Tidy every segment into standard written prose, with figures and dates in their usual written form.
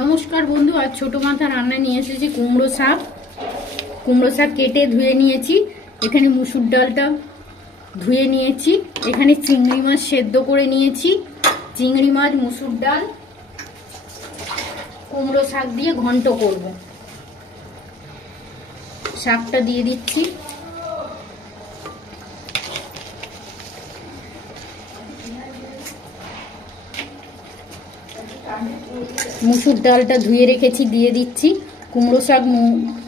নমস্কার বন্ধু, আজ ছোট মাথা রান্না নিয়ে এসেছি কুমড়ো শাক। কুমড়ো শাক কেটে ধুয়ে নিয়েছি। এখানে মুসুর ডালটা ধুয়ে নিয়েছি। এখানে চিংড়ি মাছ সেদ্ধ করে নিয়েছি। চিংড়ি মাছ, মুসুর ডাল, কুমড়ো শাক দিয়ে ঘন্ট করব। শাকটা দিয়ে দিচ্ছি। মুসুর ডালটা ধুয়ে রেখেছি, দিয়ে দিচ্ছি। কুমড়ো শাক,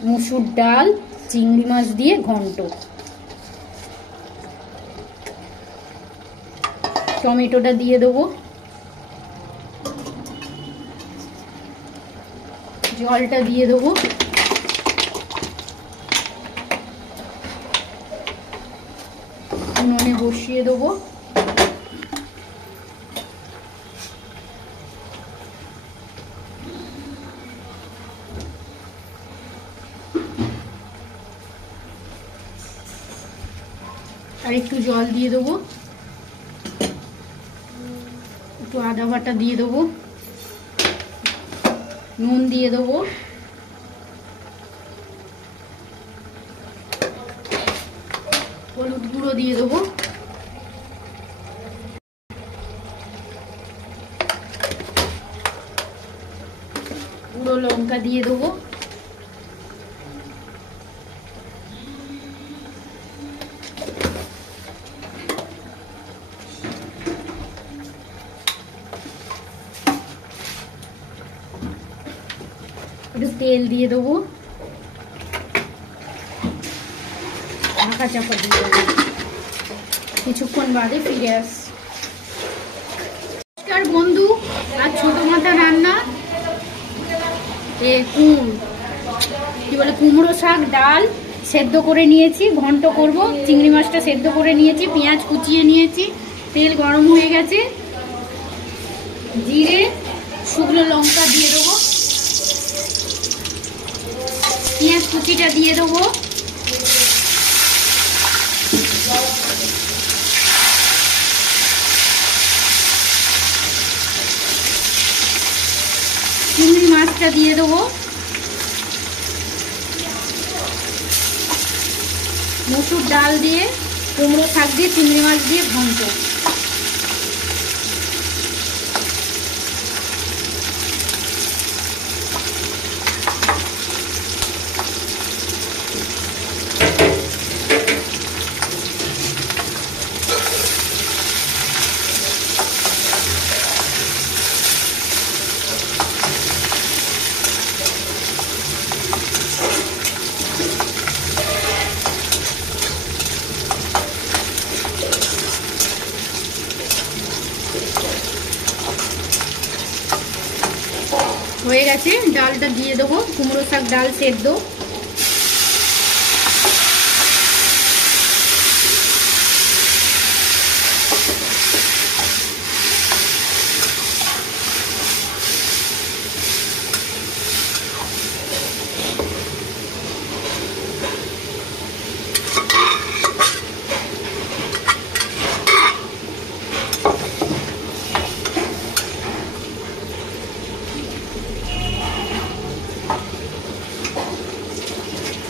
মুসুর ডাল, চিংড়ি মাছ দিয়ে ঘন্ট। টমেটোটা দিয়ে দেবো। জলটা দিয়ে দেবো। উনুনে বসিয়ে দেবো। আর একটু জল দিয়ে দেবো। একটু আদা বাটা দিয়ে দেবো। নুন দিয়ে দেবো। হলুদ গুঁড়ো দিয়ে দেবো। গুঁড়ো লঙ্কা দিয়ে দেবো। একটু তেল দিয়ে দেবো। ঢাকা চাপা দিয়ে দেবো। কিছুক্ষণ বাদে ফিরে আসছি। নমস্কার বন্ধু, আর ছোট মাথা রান্না কি বলে কুমড়ো শাক ডাল সেদ্ধ করে নিয়েছি, ঘন্ট করব। চিংড়ি মাছটা সেদ্ধ করে নিয়েছি, পেঁয়াজ কুচিয়ে নিয়েছি। তেল গরম হয়ে গেছে। জিরে, শুকনো লঙ্কা দিয়ে দেবো। পেঁয়াজ কুচিটা দিয়ে দেবো। চিংড়ি মাছটা দিয়ে দেবো। মসুর ডাল দিয়ে, কুমড়ো শাক দিয়ে, চিংড়ি মাছ দিয়ে ঘন্ট। হয়ে গেছে। ডালটা দিয়ে দেবো। কুমড়ো শাক ডাল সেদ্ধ।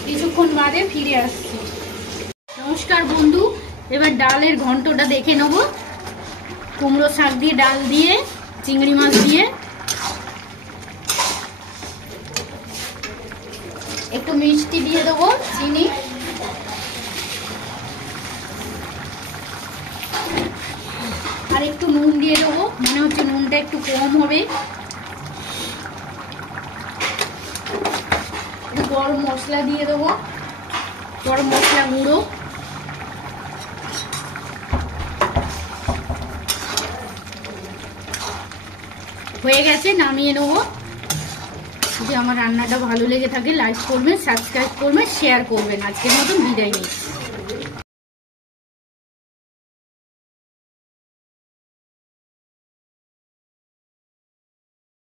কিছুক্ষণ বাদে ফিরে আসছি। নমস্কার বন্ধু, এবার ডালের ঘন্টটা দেখে নেব। কুমড়ো শাক দিয়ে, ডাল দিয়ে, চিংড়ি মাছ দিয়ে। একটু মিষ্টি দিয়ে দেবো, চিনি। আর একটু নুন দিয়ে দেবো, মনে হচ্ছে নুনটা একটু কম হবে। গরম মশলা দিয়ে দেবো, গরম মশলা গুঁড়ো। হয়ে গেছে, নামিয়ে নেবো। যদি আমার রান্নাটা ভালো লেগে থাকে লাইক করবেন, সাবস্ক্রাইব করবেন, শেয়ার করবেন। আজকের মতন বিদায় নিচ্ছি।